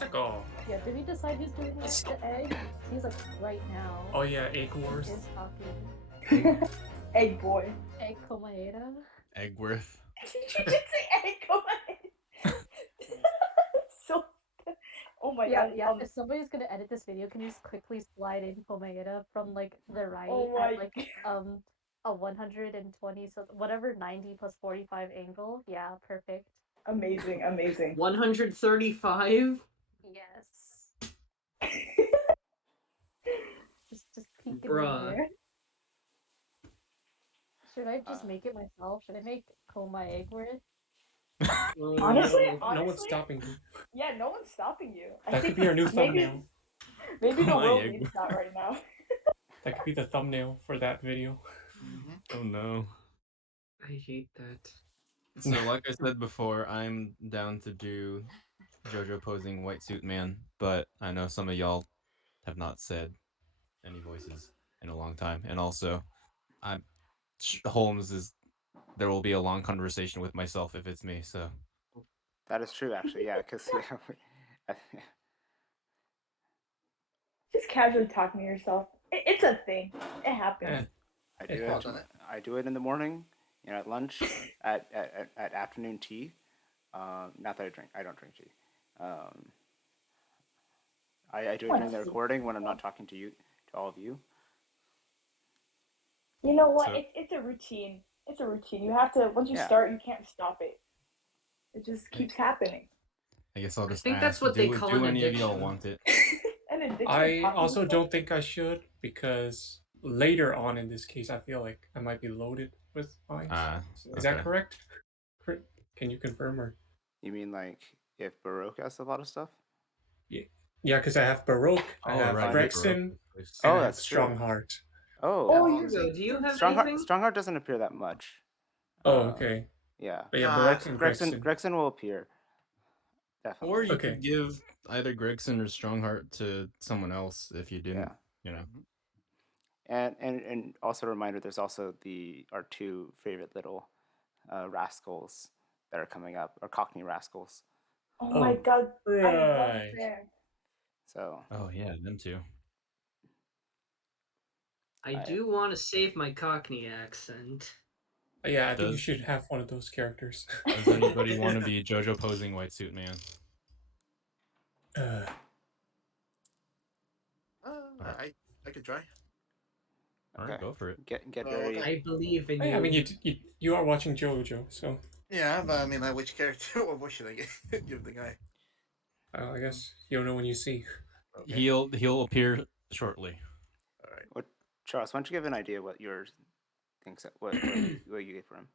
Suckle. Yeah, did we decide who's doing the egg? He's like right now. Oh yeah, Egg Wars. Is talking. Egg boy. Egg Komaeda. Eggworth. Did you just say egg boy? So. Oh my god. Yeah. If somebody's gonna edit this video, can you just quickly slide in Komaeda from like the right at like a 120, so whatever 90 plus 45 angle? Yeah, perfect. Amazing. 135? Yes. just peek it in Bruh. there. Should I just make it myself? Should I make Koma Eggworth? Honestly, no one's stopping you. Yeah, no one's stopping you. That could be our new thumbnail. Maybe the Koma world Egg. needs that right now. That could be the thumbnail for that video. Oh no. I hate that. So like I said before, I'm down to do JoJo posing white suit man, but I know some of y'all have not said any voices in a long time, and also, Holmes is. There will be a long conversation with myself if it's me. So That is true, actually. Yeah, because Just casually talking to yourself. It's a thing. It happens. I do it in the morning, at lunch, at afternoon tea. Not that I don't drink tea. I do it during the recording when I'm not talking to all of you. You know what? It's a routine. It's a routine. You have to, once you start, you can't stop it. It just keeps happening. I guess I'll just. I think that's what they call an any of addiction. y'all want it? An addiction. I also don't think I should, because later on in this case, I feel like I might be loaded with lines. Is that correct? Can you confirm, or? You mean like if Baroque has a lot of stuff? Yeah, because I have Baroque, I have Gregson, and I have Strongheart. Oh, do you have Strongheart? anything? Strongheart doesn't appear that much. Oh, okay. Yeah. But yeah, Baroque and Gregson. Gregson will appear. Definitely. Or you could give either Gregson or Strongheart to someone else if you didn't, And also a reminder, there's also our two favorite little rascals that are coming up, or Cockney rascals. Oh my god, I love them. So. Oh yeah, them too. I do want to save my Cockney accent. Yeah, I think you should have one of those characters. Does anybody want to be JoJo posing white suit man? I could try. All right, go for it. Get ready. I believe in you. I mean, you are watching JoJo, so. Yeah, but I mean, like, which character? What should I give the guy? I guess you'll know when you see. Okay. He'll appear shortly. All right. What, Charles? Why don't you give an idea what your thinks what you get for him?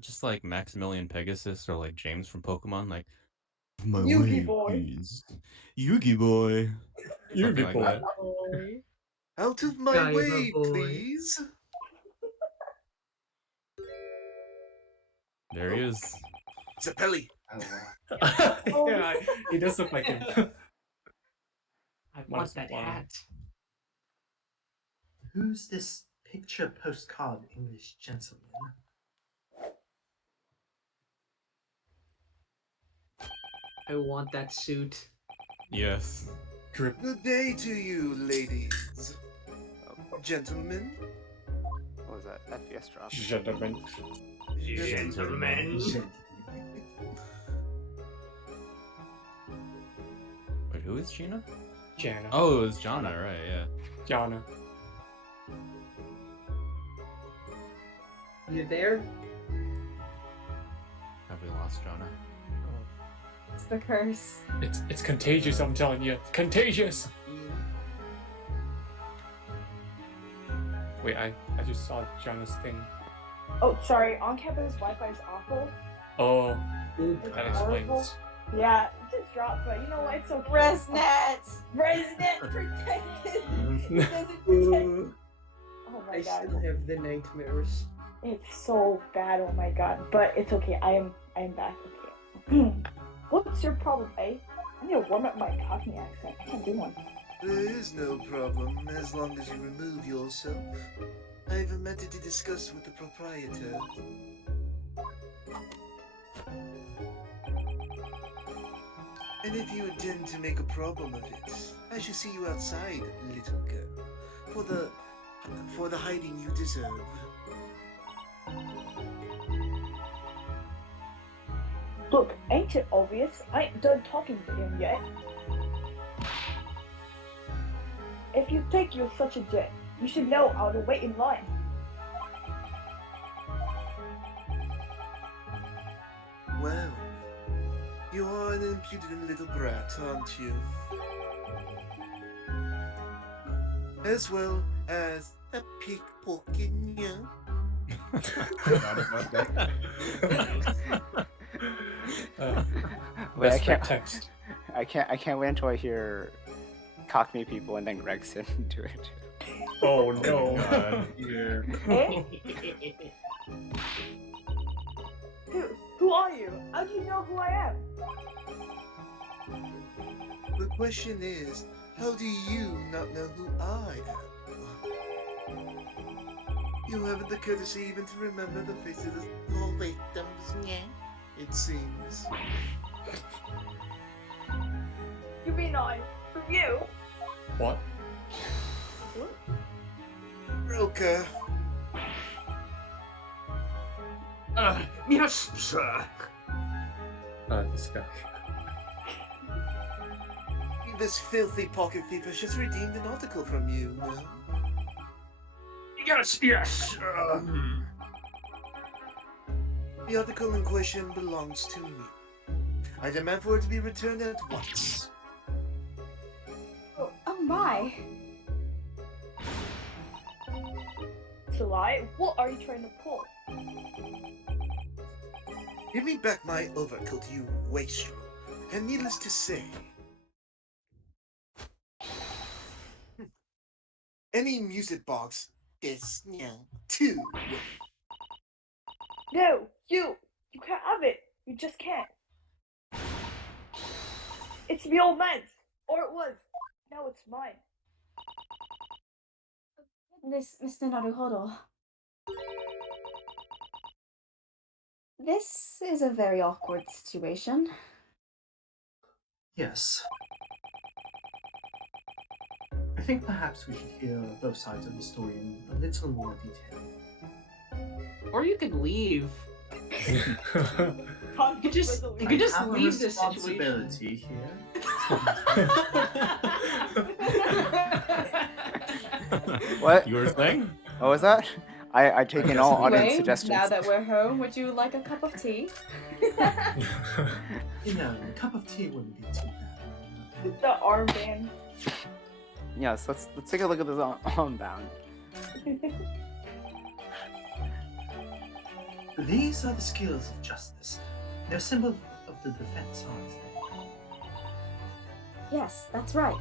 Just like Maximilian Pegasus or like James from Pokemon, like my Yugi way, boy. please. Yugi boy. Yugi boy. Out of my way, please. There he is. Zappelli. Yeah, he does look like him. I want that hat. Who's this picture postcard English gentleman? I want that suit. Yes. Drip. Good day to you, ladies. Gentlemen. What was that? FPS drop. Gentlemen. Gentlemen. Wait, who is Gina? Jana. Oh, it was Jana, right? Yeah. Jana. You there? Have we lost Jana? It's the curse. It's contagious, I'm telling you. Contagious! Wait, I just saw Jana's thing. Oh, sorry. On-campus Wi-Fi is awful. Oh, It's that horrible. explains. Yeah, it just dropped, but you know what? It's okay. Resnet protected. It doesn't protect. Oh my I god. still have the nightmares. It's so bad. Oh my god. But it's okay. I am back. Okay. What's your problem, eh? I need to warm up my Cockney accent. I can't do one. There is no problem as long as you remove yourself. I have a matter to discuss with the proprietor. And if you intend to make a problem of it, I shall see you outside, little girl, for the hiding you deserve. Look, ain't it obvious? I ain't done talking to him yet. If you think you're such a jet, you should know how to wait in line. Well, you are an impudent little brat, aren't you? As well as a pickpocket, yeah. Forgot about that. Wait, Best for text. I can't wait until I hear Cockney people and then Gregson do it. Oh no. God. Eh? Who are you? How do you know who I am? The question is, how do you not know who I am? You haven't the courtesy even to remember the faces of small victims, it seems. You mean from you? What? Broker. Yes, sir. This guy. This filthy pocket thief has just redeemed an article from you, no? Yes. The article in question belongs to me. I demand for it to be returned at once. Oh my. Salai, what are you trying to pull? Give me back my overcoat, you wastrel. And needless to say, any music box is, too. No, you can't have it. You just can't. It's the old man's, or it was. Now it's mine. Mr. Naruhodo. This is a very awkward situation. Yes. I think perhaps we should hear both sides of the story in a little more detail. Or you could leave. You could just have leave a this situation. responsibility here. What? You were saying? What was that? I take in all audience Anyway, suggestions. now that we're home, would you like a cup of tea? You know, a cup of tea wouldn't be too bad. The armband. Yes, let's take a look at this armband. These are the skills of justice. They're a symbol of the defense, aren't they? Yes, that's right.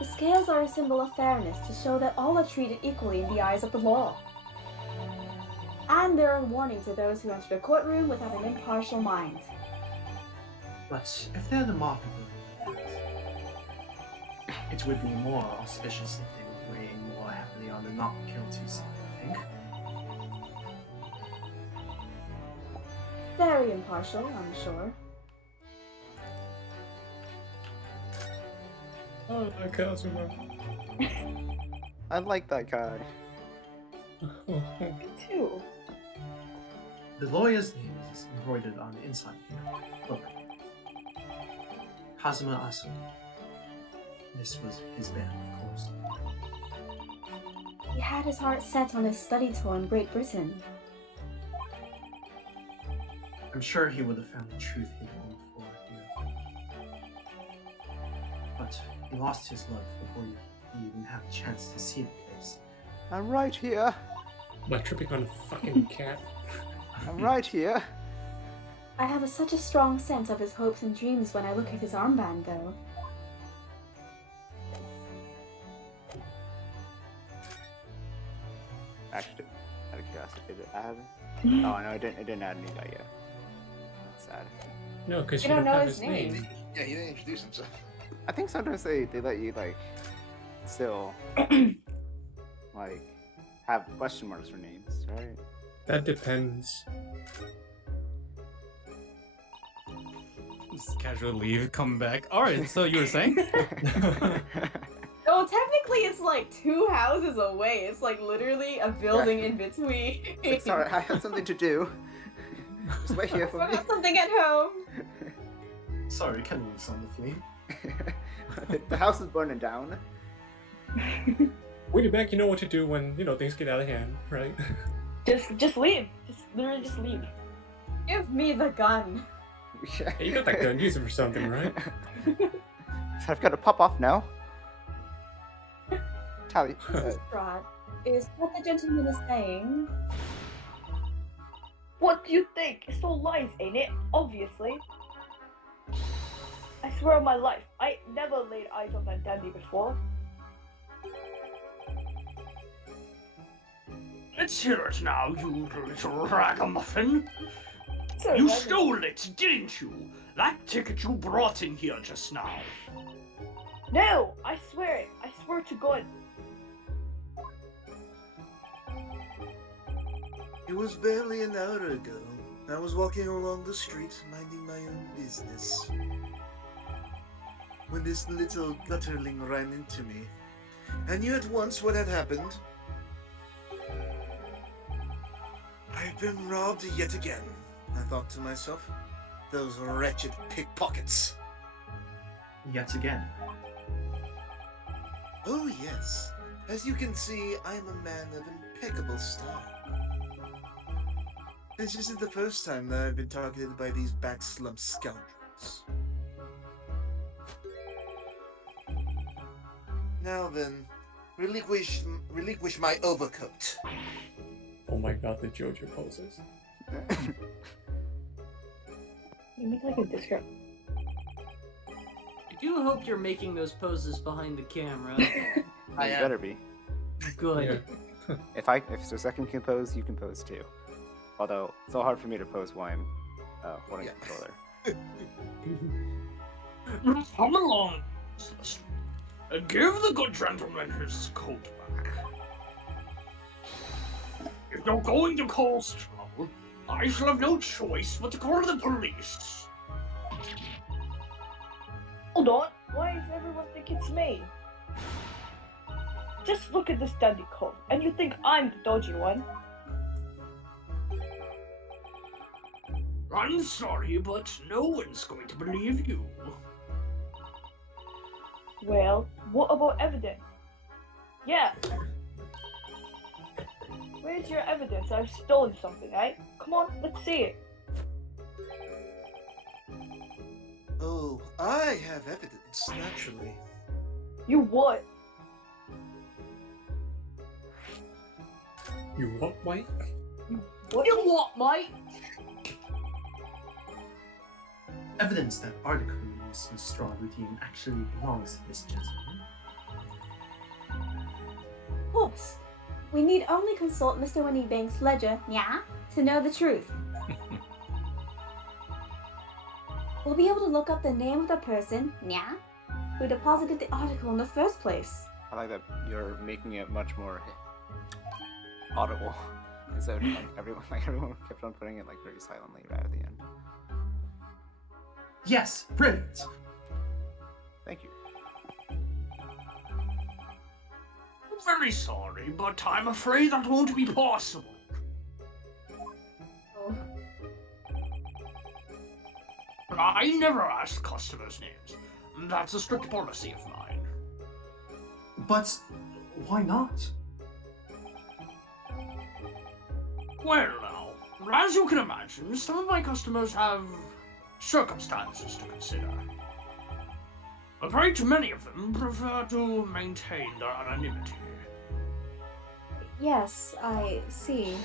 The scales are a symbol of fairness to show that all are treated equally in the eyes of the law. And they're a warning to those who enter the courtroom without an impartial mind. But if they're the mark of the defense, it would be more auspicious if they were weighing more heavily on the not guilty side, I think. Very impartial, I'm sure. Oh, I can't I like that guy. Me too. The lawyer's name is embroidered on the inside here. Look. Kazuma Asodi. This was his band, of course. He had his heart set on his study tour in Great Britain. I'm sure he would have found the truth he longed for here. But he lost his life before he even had a chance to see the case. I'm right here. By tripping on a fucking cat. I'm right here. I have such a strong sense of his hopes and dreams when I look at his armband, though. Actually, out of curiosity, did it add? Oh no, it didn't add any guy yet. That's sad. No, because You you don't don't know have his his name. name. Yeah, he didn't introduce himself. I think sometimes they let you like still like have question marks for names, right? That depends. Just casual leave, come back. Alright, so you were saying? Oh, technically it's like 2 houses away. It's like literally a building in between. Like, sorry, I have something to do. Just wait here for I me. got something at home. Sorry, can we on the flame? The house is burning down. When you're back, you know what to do when, things get out of hand, right? Just leave. Literally just leave. Give me the gun. Hey, you got that gun, use it for something, right? I've got to pop off now. Tally. Strahd, is what the gentleman is saying. What do you think? It's all lies, ain't it? Obviously. I swear on my life, I never laid eyes on that dandy before. Let's hear it now, you little ragamuffin. So You ragamuffin. stole it, didn't you? That ticket you brought in here just now. No, I swear it. I swear to God. It was barely an hour ago. I was walking along the street, minding my own business, when this little gutterling ran into me. I knew at once what had happened. I've been robbed yet again, I thought to myself. Those wretched pickpockets. Yet again. Oh yes. As you can see, I am a man of impeccable style. This isn't the first time that I've been targeted by these backslump scoundrels. Now then, relinquish my overcoat. Oh my god, the JoJo poses. You make like a discount. I do hope you're making those poses behind the camera. I better be. Good. Yeah. If the second can pose, you can pose too. Although it's so hard for me to pose while I'm holding a controller. Come along, and give the good gentleman his coat back. If you're going to cause trouble, I shall have no choice but to call the police. Hold on. Why does everyone think it's me? Just look at this dandy coat, and you think I'm the dodgy one. I'm sorry, but no one's going to believe you. Well, what about evidence? Yeah. Where's your evidence I've stolen something, eh? Come on, let's see it. Oh, I have evidence, naturally. You what? You what, White? What? You what, mate? Evidence that articles in Strahd routine actually belongs to this gentleman. Of course. We need only consult Mr. Winniebank's ledger, yeah, to know the truth. We'll be able to look up the name of the person, yeah, who deposited the article in the first place. I like that you're making it much more audible. Instead of everyone kept on putting it like very silently right at the end. Yes, brilliant. Thank you. I'm very sorry, but I'm afraid that won't be possible. Oh. I never ask customers' names. That's a strict policy of mine. But why not? Well now, as you can imagine, some of my customers have circumstances to consider. A great many of them prefer to maintain their anonymity. Yes, I see.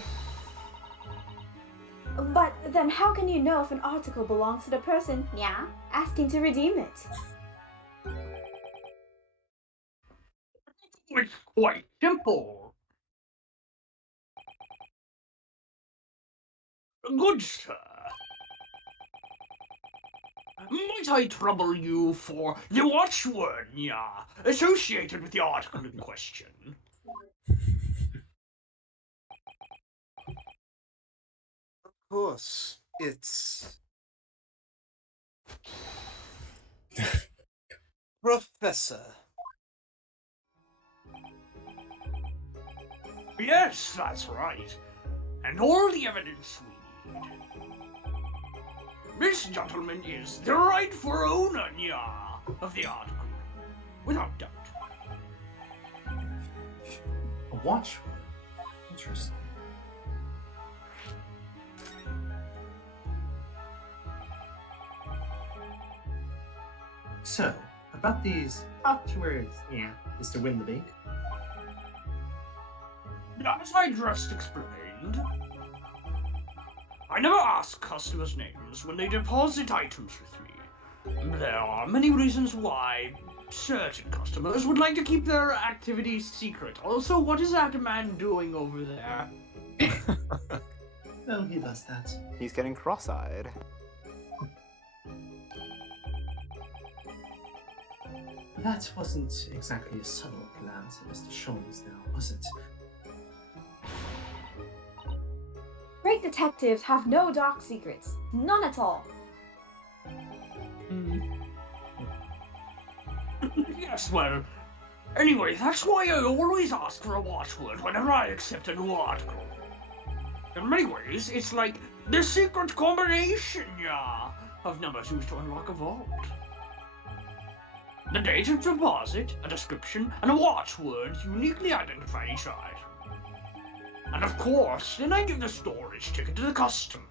But then how can you know if an article belongs to the person, yeah, asking to redeem it? It's quite simple. Good sir, might I trouble you for the watchword, yeah, associated with the article in question? Of course, it's Professor. Yes, that's right. And all the evidence we need. This gentleman is the rightful owner, yeah, of the article. Without doubt. A watchword? Interesting. So, about these watchwords, yeah, Mr. Windabank. As I just explained, I never ask customers' names when they deposit items with me. There are many reasons why certain customers would like to keep their activities secret. Also, what is that man doing over there? Well, he does that. He's getting cross-eyed. That wasn't exactly a subtle glance at Mr. Sholmes now, was it? Great detectives have no dark secrets. None at all. Yes, well, anyway, that's why I always ask for a watchword whenever I accept a new article. In many ways, it's like the secret combination, yeah, of numbers used to unlock a vault. The date of deposit, a description, and a watchword uniquely identify each item. And of course, then I give the storage ticket to the customer.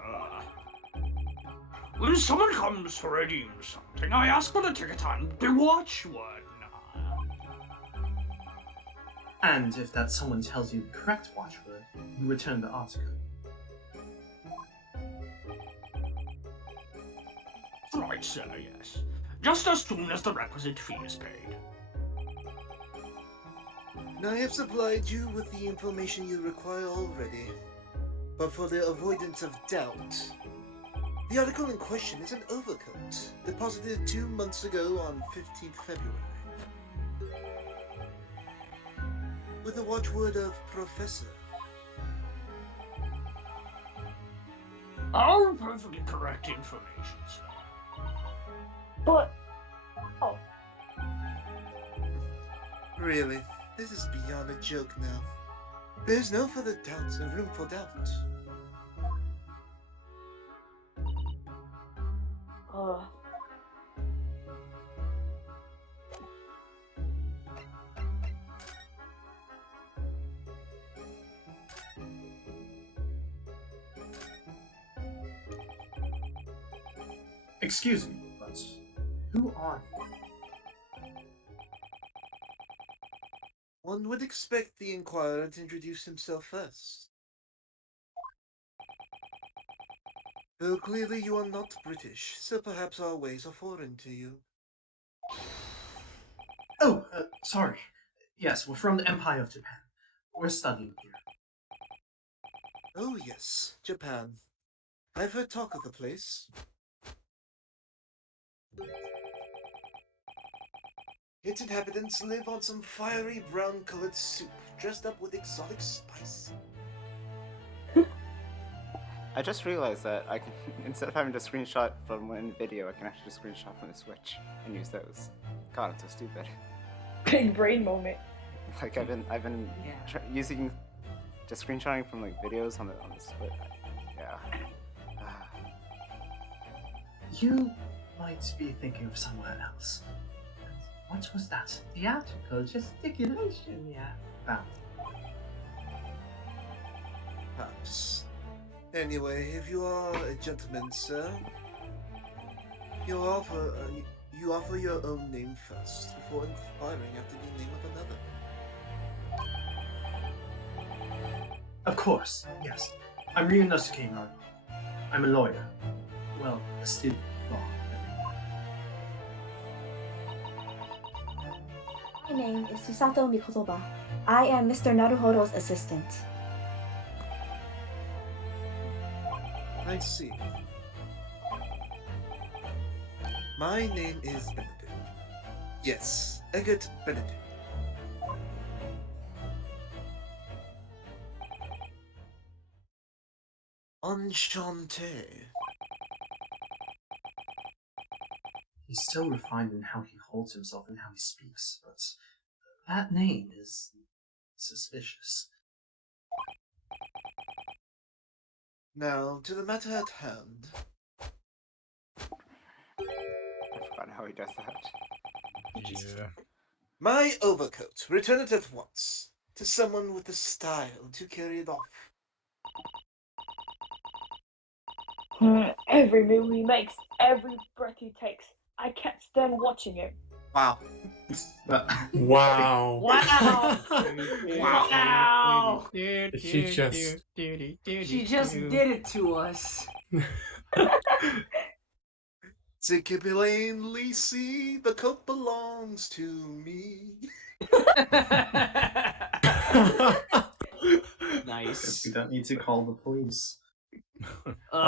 When someone comes to redeem something, I ask for the ticket and the watchword. And if that someone tells you the correct watchword, you return the article. Right, sir, yes. Just as soon as the requisite fee is paid. I have supplied you with the information you require already. But for the avoidance of doubt, the article in question is an overcoat, deposited 2 months ago on 15th February. With the watchword of Professor. All perfectly correct information, sir. But... oh. Really, this is beyond a joke now. There's no further doubt and room for doubt. Excuse me, but who are you? One would expect the inquirer to introduce himself first. Though clearly you are not British, so perhaps our ways are foreign to you. Oh, sorry. Yes, we're from the Empire of Japan. We're studying here. Oh yes, Japan. I've heard talk of the place. Its inhabitants live on some fiery brown-colored soup, dressed up with exotic spice. I just realized that I can, instead of having to screenshot from one video, I can actually just screenshot from the Switch and use those. God, I'm so stupid. Big brain moment. Like I've been using just screenshotting from like videos on the Switch. Yeah. You might be thinking of someone else. What was that? Theatrical gesticulation, yeah. About. Perhaps. Anyway, if you are a gentleman, sir, you offer your own name first before inquiring after the name of another. Of course, yes. I'm Ryunosuke Naru. I'm a lawyer. Well, a student of law. My name is Susato Mikotoba. I am Mr. Naruhodo's assistant. I see. My name is Benedict. Yes, Eggert Benedict. Enchanté. He's so refined in how he holds himself and how he speaks, but that name is suspicious. Now, to the matter at hand. I forgot how he does that. Yeah. My overcoat. Return it at once. To someone with the style to carry it off. Every move he makes, every breath he takes, I can't stand watching it. Wow. Wow. Wow! Wow! She just She just did it to us. Take it plainly see, the coat belongs to me. Nice. We don't need to call the police. Oh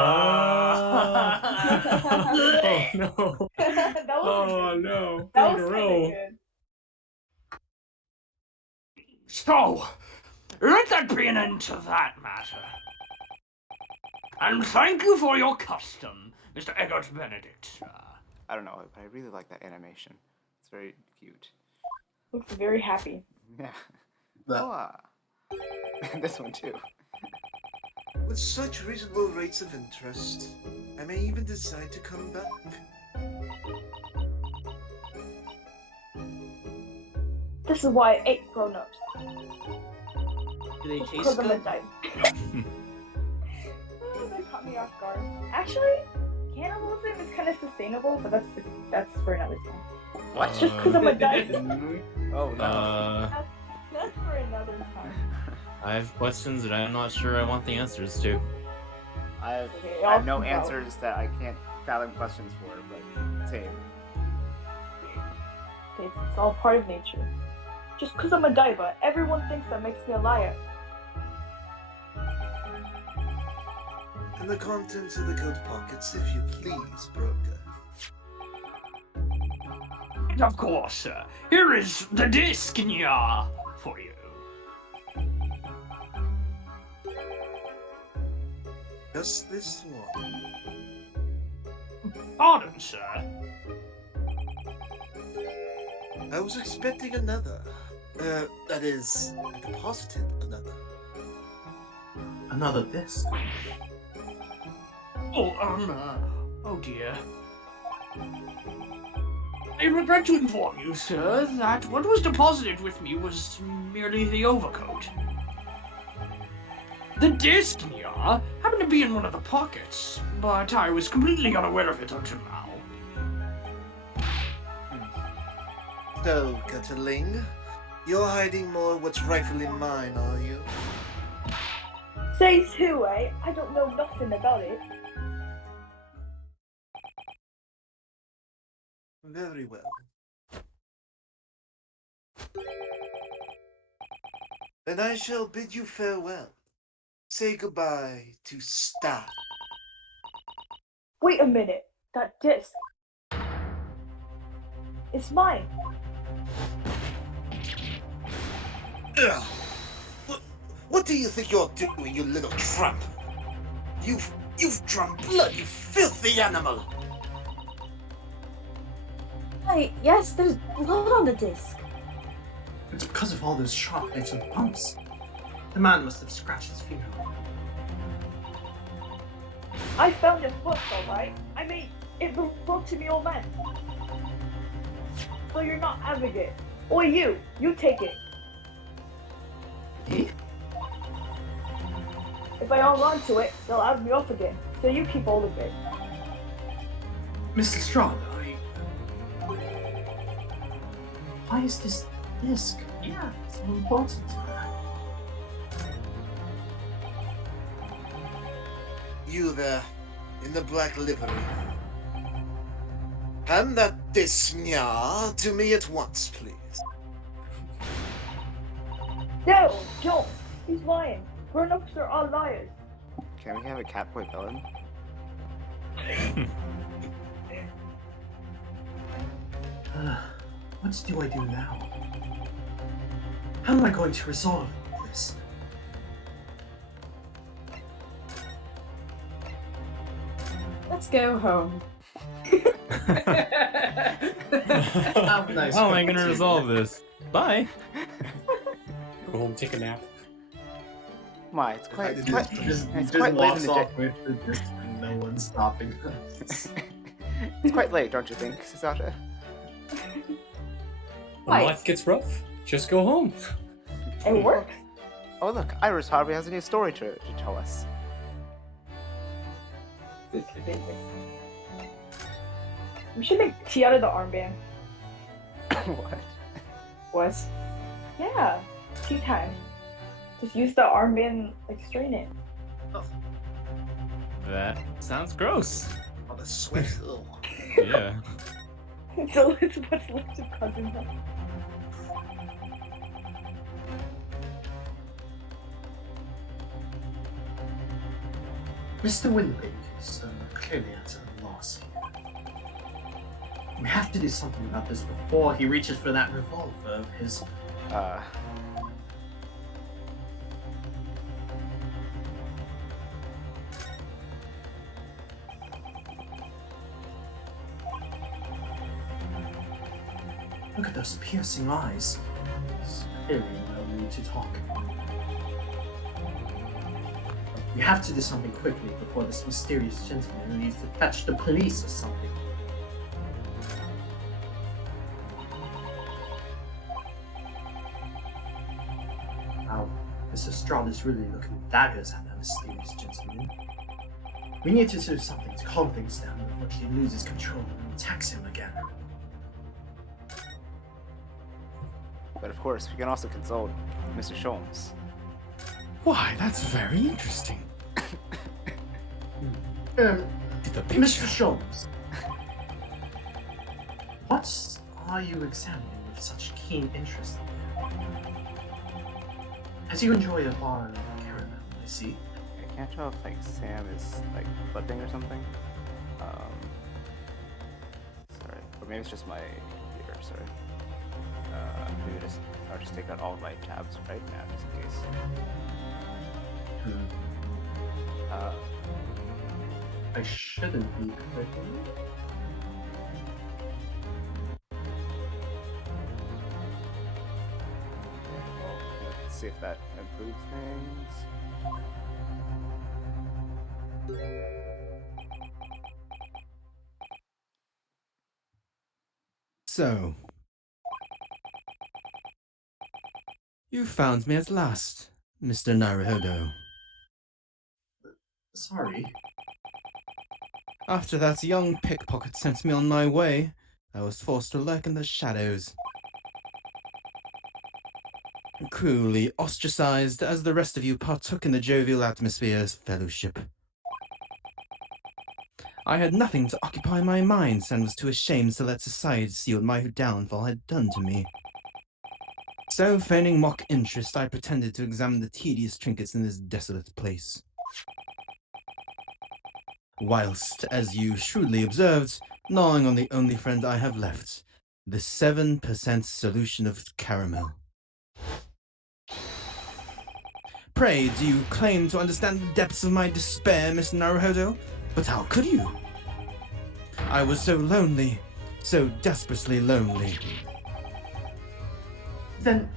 no. That was Oh good. no. That Three in was a kinda row. good. So, let that be an end to that matter. And thank you for your custom, Mr. Eggert-Benedict. I don't know, but I really like that animation. It's very cute. Looks very happy. Yeah. That- Oh, this one too. With such reasonable rates of interest, I may even decide to come back. This is why I ate grown-ups. Do they Just taste because I'm a good? dyke. Oh, that caught me off guard. Actually, cannibalism is kind of sustainable, but that's for another time. What? Just because I'm a dyke. Oh no. That's for another time. I have questions that I'm not sure I want the answers to. I have Okay, I have no I'll- answers that I can't fathom questions for, but same. Okay, it's all part of nature. Just because I'm a diva, everyone thinks that makes me a liar. And the contents of the coat pockets, if you please, broker. And of course, sir, here is the disc for you. Just this one. Pardon, sir. I was expecting another. That is, I deposited another. Another disc. Oh dear. I regret to inform you, sir, that what was deposited with me was merely the overcoat. The disc, happened to be in one of the pockets, but I was completely unaware of it until now. So, Cutterling, you're hiding more what's rightfully mine, are you? Says who, eh? I don't know nothing about it. Very well. Then I shall bid you farewell. Say goodbye to style. Wait a minute. That disc. It's mine. Ugh. What do you think you're doing, you little tramp? You've drunk blood, you filthy animal! Hey, yes, there's blood on the disc. It's because of all those sharp bits and bumps. The man must have scratched his finger. I found it first, alright? I mean, it belonged to me old man. So you're not having it. Or you take it. Eh? If I hold on to it, they'll have me off again. So you keep hold of it. Mr. Strahd, why is this disc? Yeah, so important. You there, in the black livery. Hand that disc to me at once, please. No, don't. He's lying. Grown-ups are all liars. Can we have a Catboy villain? What do I do now? How am I going to resolve this? Let's go home. Nice. How am I gonna resolve this? Bye. Go home, take a nap. My, it's quite, It quite, just it's quite late in walks the off day. with the disc and no one's stopping us. It's quite late, don't you think, Sasha? When life gets rough, just go home. It works. Oh look, Iris Harvey has a new story to tell us. It's the basics. We should make tea out of the armband. What? What? Yeah, tea time. Just use the armband, like strain it. That sounds gross. Oh, the sweat. Ugh. Yeah. So it's what's left of cousin. Mr. Winley is clearly at a loss here. We have to do something about this before he reaches for that revolver of his. Look at those piercing eyes. There's clearly no need to talk. We have to do something quickly before this mysterious gentleman leaves to fetch the police or something. Now, Mr. Stroud is really looking daggers at that mysterious gentleman. We need to do something to calm things down before he loses control and attacks him again. But of course, we can also consult Mr. Sholmes. Why, that's very interesting. Mr. Sholmes, what are you examining with such keen interest? As you enjoy a bar of caramel, I see. I can't tell if like Sam is like flipping or something. Sorry, or maybe it's just my computer. Sorry. Maybe I'll just take out all of my tabs right now, just in case. I shouldn't be clicking. Well, let's see if that improves things. So, you found me at last, Mr. Naruhodo. Sorry. After that young pickpocket sent me on my way, I was forced to lurk in the shadows. Cruelly ostracized as the rest of you partook in the jovial atmosphere's fellowship. I had nothing to occupy my mind and was too ashamed to let society see what my downfall had done to me. So, feigning mock interest, I pretended to examine the tedious trinkets in this desolate place. Whilst, as you shrewdly observed, gnawing on the only friend I have left, the 7% solution of caramel. Pray, do you claim to understand the depths of my despair, Mr. Naruhodo? But how could you? I was so lonely, so desperately lonely. Then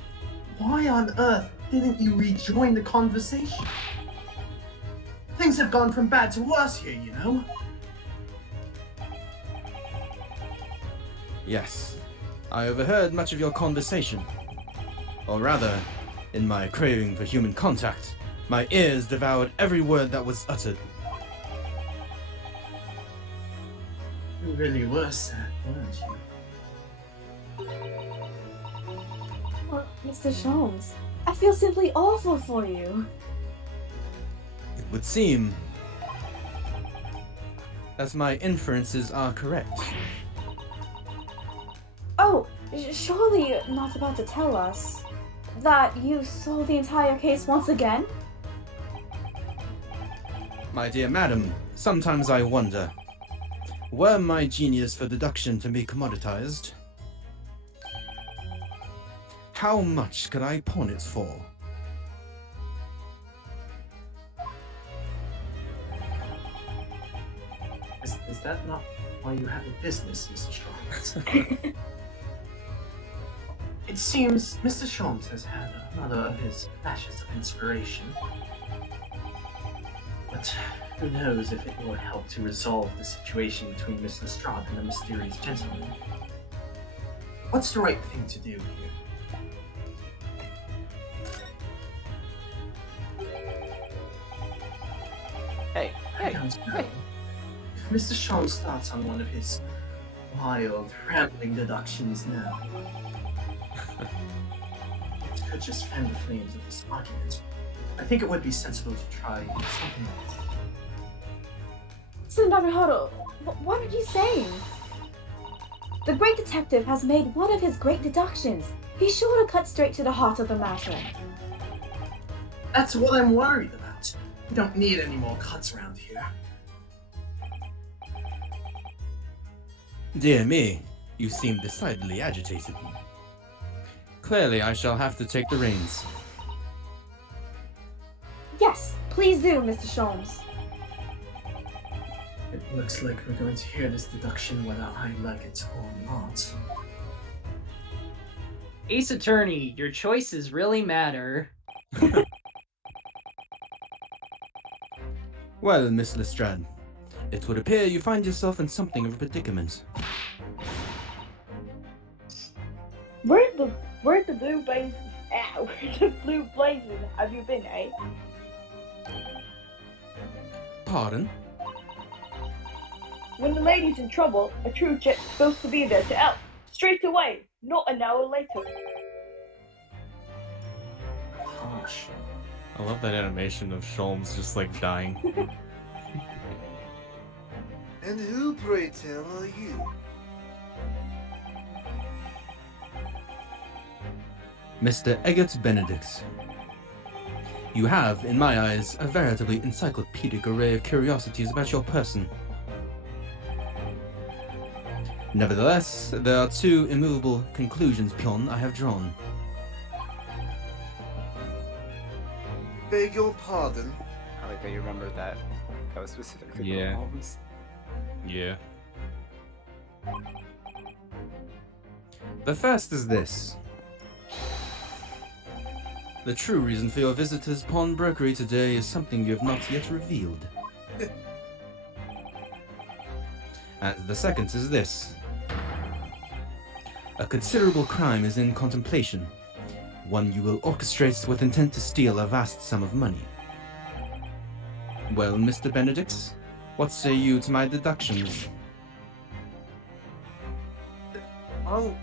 why on earth didn't you rejoin the conversation? Things have gone from bad to worse here, you know? Yes, I overheard much of your conversation. Or rather, in my craving for human contact, my ears devoured every word that was uttered. You really were sad, weren't you? Well, Mr. Sholmes, I feel simply awful for you. It would seem that my inferences are correct. Oh, surely you're not about to tell us that you solved the entire case once again? My dear madam, sometimes I wonder, were my genius for deduction to be commoditized, how much could I pawn it for? Is that not why you have a business, Mr. Sholmes? It seems Mr. Sholmes has had another of his flashes of inspiration. But who knows if it will help to resolve the situation between Miss Lestrade and the mysterious gentleman. What's the right thing to do here? Hey, I don't know. If Mr. Sholmes starts on one of his wild, rambling deductions now, it could just fan the flames of this argument. I think it would be sensible to try something else. So, Naruhodo, what are you saying? The great detective has made one of his great deductions. He's sure to cut straight to the heart of the matter. That's what I'm worried about. We don't need any more cuts around here. Dear me, you seem decidedly agitated. Clearly, I shall have to take the reins. Yes, please do, Mr. Sholmes. It looks like we're going to hear this deduction whether I like it or not. Ace Attorney, your choices really matter. Well, Miss Lestrade, it would appear you find yourself in something of a predicament. Where the blue blazes? Ow! Where the blue blazes have you been, eh? Pardon? When the lady's in trouble, a true jet's supposed to be there to help straight away, not an hour later. Harsh. I love that animation of Sholmes just like dying. And who, pray tell, are you? Mr. Eggert Benedict. You have, in my eyes, a veritably encyclopedic array of curiosities about your person. Nevertheless, there are two immovable conclusions, Pion, I have drawn. Beg your pardon? I like that you remembered that. That was specifically Yeah. for Holmes. Yeah. The first is this. The true reason for your visitor's pawnbrokery today is something you have not yet revealed. And the second is this. A considerable crime is in contemplation, one you will orchestrate with intent to steal a vast sum of money. Well, Mr. Benedict, what say you to my deductions? Oh.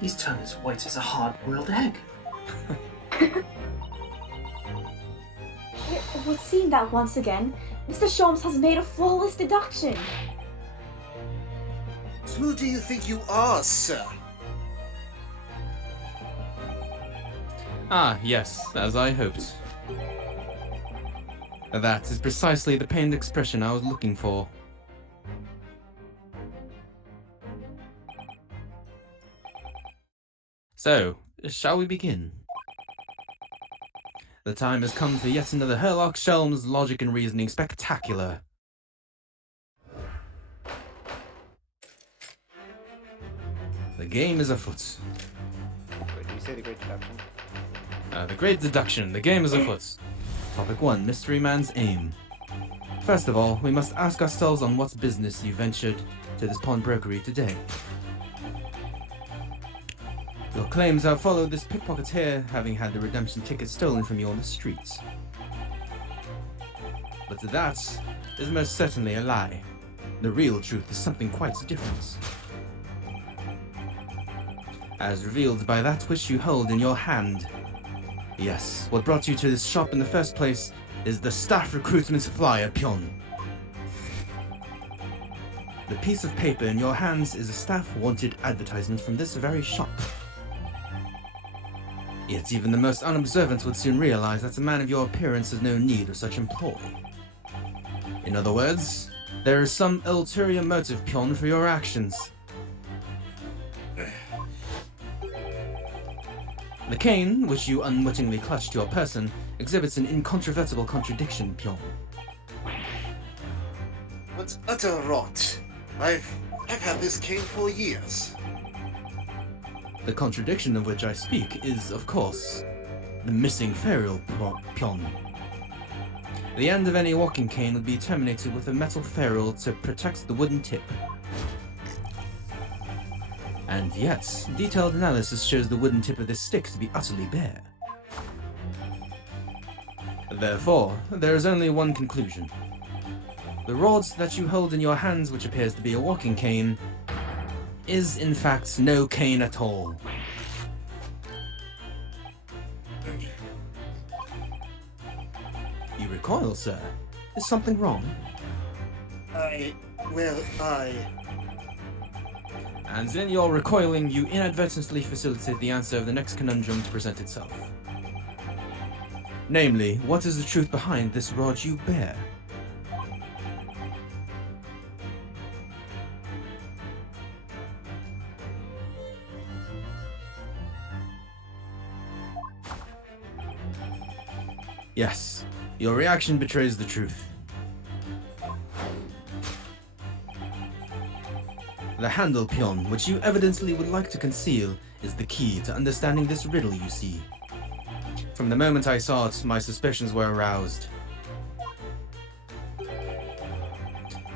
He's turned as white as a hard-boiled egg. It would seem that once again, Mr. Sholmes has made a flawless deduction. Who do you think you are, sir? Ah, yes, as I hoped. That is precisely the pained expression I was looking for. So, shall we begin? The time has come for yet another Herlock Sholmes Logic and Reasoning Spectacular. The game is afoot. Wait, did you say the great deduction? The great deduction. The game is afoot. Topic 1. Mystery Man's aim. First of all, we must ask ourselves on what business you ventured to this pawnbrokery today. Your claims have followed this pickpocket here, having had the redemption ticket stolen from you on the streets. But that is most certainly a lie. The real truth is something quite different. As revealed by that which you hold in your hand. Yes, what brought you to this shop in the first place is the staff recruitment flyer, Pion. The piece of paper in your hands is a staff wanted advertisement from this very shop. Yet even the most unobservant would soon realize that a man of your appearance has no need of such employ. In other words, there is some ulterior motive, Pion, for your actions. The cane, which you unwittingly clutched to your person, exhibits an incontrovertible contradiction, Pion. But utter rot. I've had this cane for years. The contradiction of which I speak is, of course, the missing ferrule pion. The end of any walking cane would be terminated with a metal ferrule to protect the wooden tip. And yet, detailed analysis shows the wooden tip of this stick to be utterly bare. Therefore, there is only one conclusion. The rod that you hold in your hands, which appears to be a walking cane, is in fact no cane at all. You recoil, sir. Is something wrong? And in your recoiling, you inadvertently facilitate the answer of the next conundrum to present itself. Namely, what is the truth behind this rod you bear? Yes, your reaction betrays the truth. The handle pion, which you evidently would like to conceal, is the key to understanding this riddle you see. From the moment I saw it, my suspicions were aroused.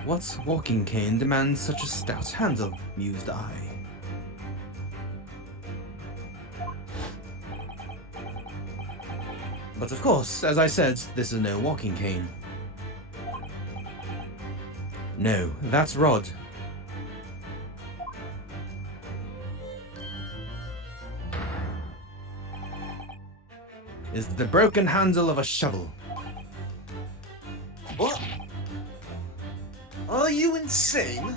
What walking cane demands such a stout handle, mused I. But of course, as I said, this is no walking cane. No, that's rod. Is the broken handle of a shovel. What? Are you insane?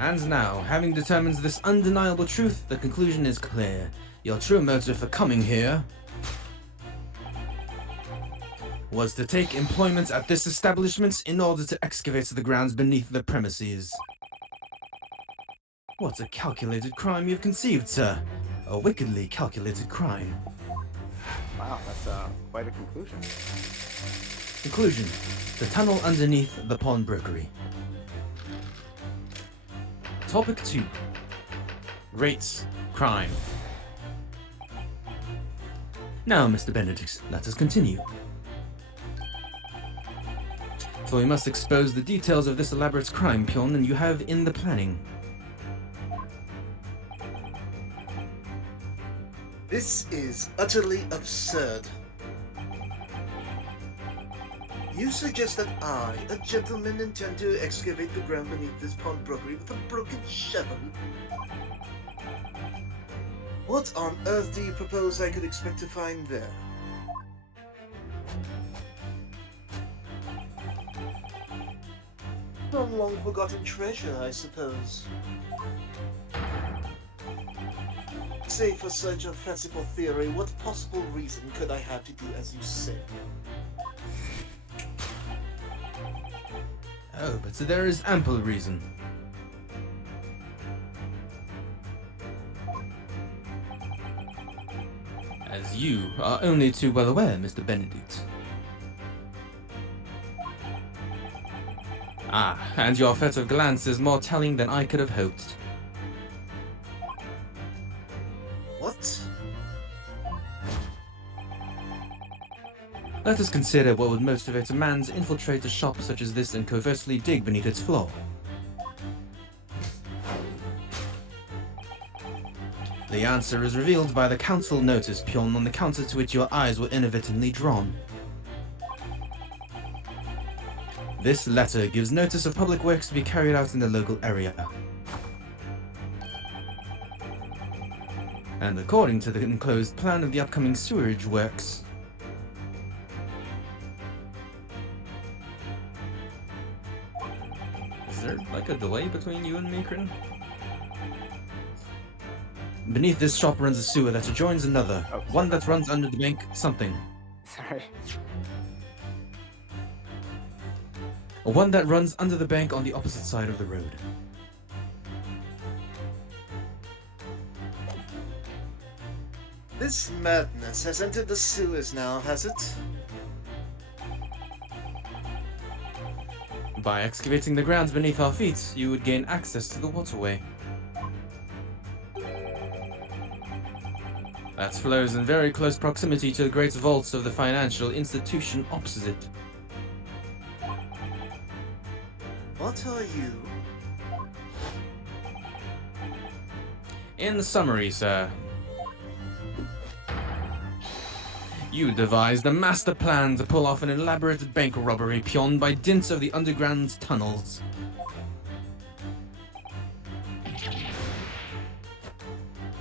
And now, having determined this undeniable truth, the conclusion is clear. Your true motive for coming here was to take employment at this establishment in order to excavate the grounds beneath the premises. What a calculated crime you've conceived, sir. A wickedly calculated crime. Wow, that's quite a conclusion. Conclusion. The tunnel underneath the pawnbrokery. Topic 2. Rates. Crime. Now, Mr. Benedict, let us continue. For we must expose the details of this elaborate crime, pion, and you have in the planning. This is utterly absurd. You suggest that I, a gentleman, intend to excavate the ground beneath this pawnbrokery with a broken shovel? What on earth do you propose I could expect to find there? Some long-forgotten treasure, I suppose. Say for such a fanciful theory, what possible reason could I have to do as you say? Oh, but there is ample reason. As you are only too well aware, Mr. Benedict. Ah, and your furtive glance is more telling than I could have hoped. What? Let us consider what would motivate a man to infiltrate a shop such as this and covertly dig beneath its floor. The answer is revealed by the council notice, pion, on the counter to which your eyes were inadvertently drawn. This letter gives notice of public works to be carried out in the local area. And according to the enclosed plan of the upcoming sewerage works, is there like a delay between you and me, Crin? Beneath this shop runs a sewer that adjoins another, one that runs under the bank, something. Sorry. One that runs under the bank on the opposite side of the road. This madness has entered the sewers now, has it? By excavating the grounds beneath our feet, you would gain access to the waterway. That flows in very close proximity to the great vaults of the financial institution opposite. What are you? In summary, sir, you devised a master plan to pull off an elaborate bank robbery Pion by dint of the underground tunnels.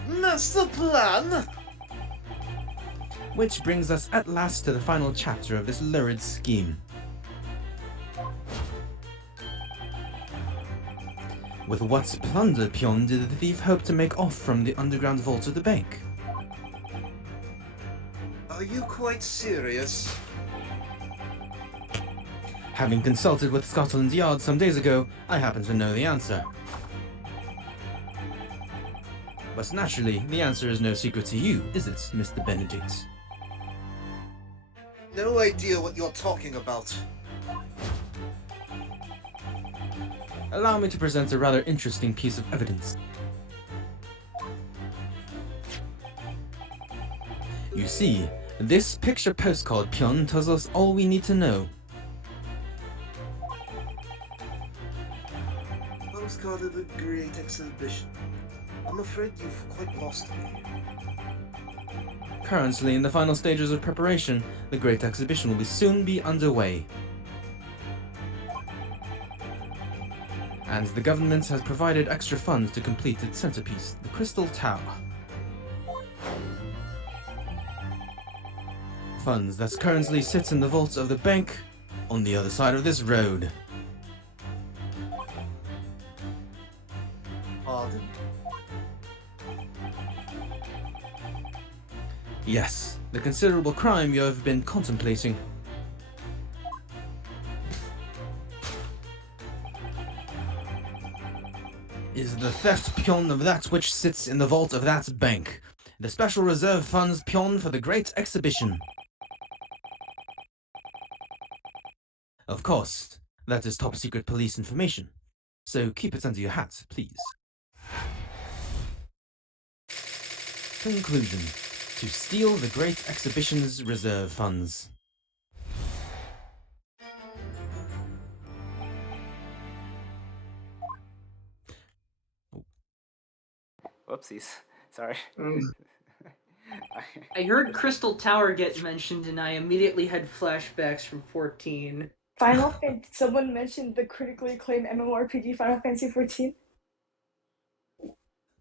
Master plan? Which brings us at last to the final chapter of this lurid scheme. With what plunder Pion did the thief hope to make off from the underground vault of the bank? Are you quite serious? Having consulted with Scotland Yard some days ago, I happen to know the answer. But naturally, the answer is no secret to you, is it, Mr. Benedict? No idea what you're talking about. Allow me to present a rather interesting piece of evidence. You see, this picture postcard Pion tells us all we need to know. Postcard of the Great Exhibition. I'm afraid you've quite lost me. Currently in the final stages of preparation, the Great Exhibition will soon be underway. And the government has provided extra funds to complete its centerpiece, the Crystal Tower. Funds that currently sit in the vaults of the bank on the other side of this road. Pardon? Yes, the considerable crime you have been contemplating. Is the theft Pion of that which sits in the vault of that bank. The special reserve funds Pion for the Great Exhibition. Of course, that is top secret police information, so keep it under your hat, please. Conclusion. To steal the Great Exhibition's reserve funds. Whoopsies. Sorry. I heard Crystal Tower get mentioned, and I immediately had flashbacks from 14. Final Fantasy. Someone mentioned the critically acclaimed MMORPG Final Fantasy 14.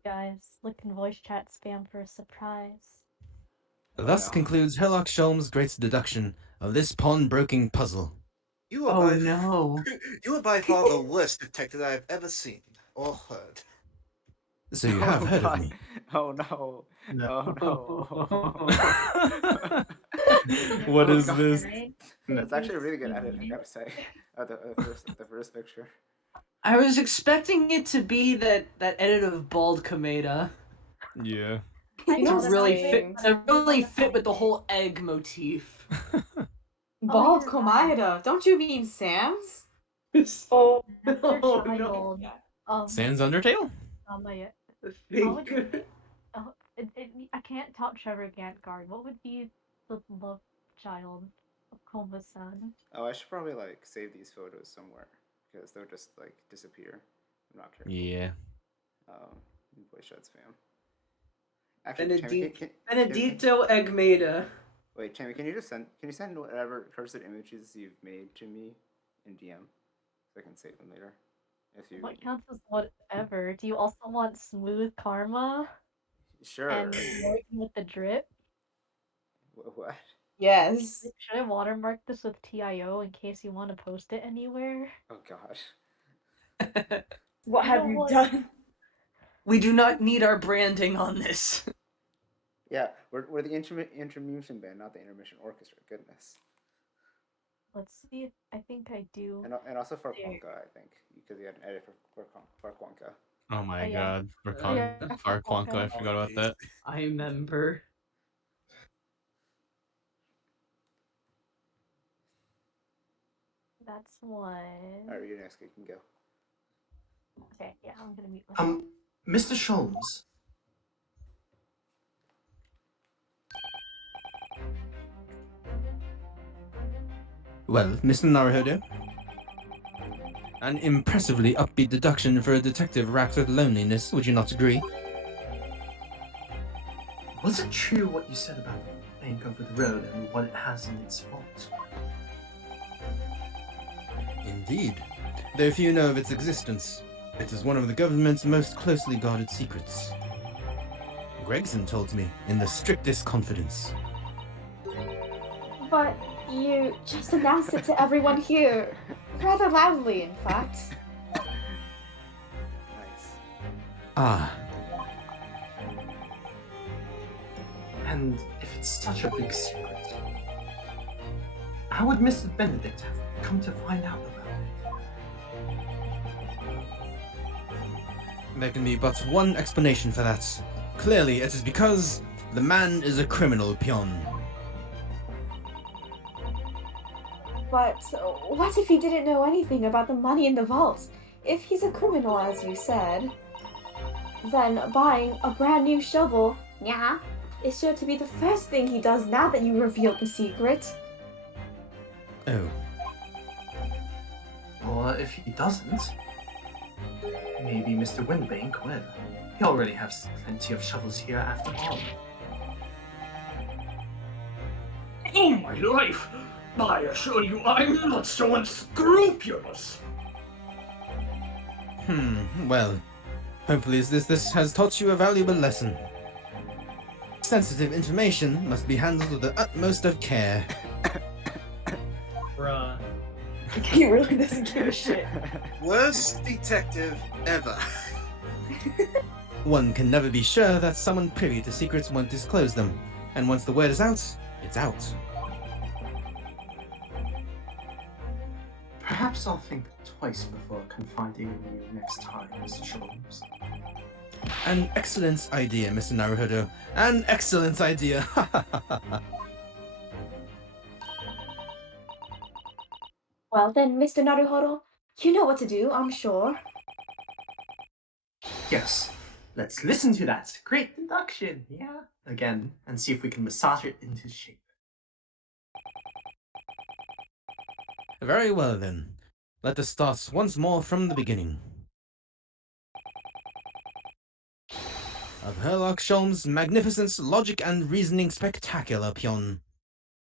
Guys, look in voice chat spam for a surprise. Thus concludes Herlock Sholm's great deduction of this pawn-broking puzzle. You are you are by far the worst detective I've ever seen or heard. So you have heard of me. Oh no. No. Oh no. What Oh, is God. this? That's actually a really good edit, I gotta say. The first picture. I was expecting it to be that edit of Bald Komeda. Yeah. To really fit with the whole egg motif. Bald Komeda? Don't you mean Sam's? Oh, no. Sans Undertale? I can't top Trevor Gantgard. What would be the love child of Koma-san? Oh, I should probably like save these photos somewhere because they'll just like disappear. I'm not careful. Yeah. Voice chat spam. Actually, Benedito Eggmeda. Wait, Tammy, can you send whatever cursed images you've made to me in DM so I can save them later? If you What counts as whatever? Do you also want smooth karma? Sure. And working with the drip? What? Yes. Should I watermark this with TIO in case you want to post it anywhere? Oh gosh. What have you done? We do not need our branding on this. Yeah, we're the intermission band, not the intermission orchestra. Goodness. Let's see. I think I do. And also for Quonka, I think, because you had an edit for Quonka. Oh my yeah. god. For Quonka, I forgot about that. I remember. that's one. Alright, you're next. You can go. Okay, yeah, I'm gonna mute myself. Mr. Sholmes. Well, Mr. Naruhodo? An impressively upbeat deduction for a detective racked with loneliness, would you not agree? Was it true what you said about the bank over the road and what it has in its vault? Indeed. Though few know of its existence, it is one of the government's most closely guarded secrets. Gregson told me in the strictest confidence. But you just announced it to everyone here. Rather loudly, in fact. Nice. Ah. And if it's such a big secret, how would Mr. Benedict have come to find out about it? There can be but one explanation for that. Clearly, it is because the man is a criminal peon. But what if he didn't know anything about the money in the vault? If he's a criminal, as you said, then buying a brand new shovel, yeah, is sure to be the first thing he does now that you revealed the secret. Oh. Or if he doesn't, maybe Mr. Windbank will. He already has plenty of shovels here after all. Oh my life! I assure you I'm not so unscrupulous! Well, hopefully this has taught you a valuable lesson. Sensitive information must be handled with the utmost of care. Bruh. He really doesn't give a shit. Worst detective ever. One can never be sure that someone privy to secrets won't disclose them, and once the word is out, it's out. Perhaps I'll think twice before confiding in you next time, Mr. Sholmes. An excellent idea, Mr. Naruhodo. An excellent idea. Well then, Mr. Naruhodo, you know what to do, I'm sure. Yes, let's listen to that great deduction, yeah? Again, and see if we can massage it into shape. Very well then. Let us start once more from the beginning. Of Herlock Sholmes' magnificence, logic and reasoning spectacular, peon.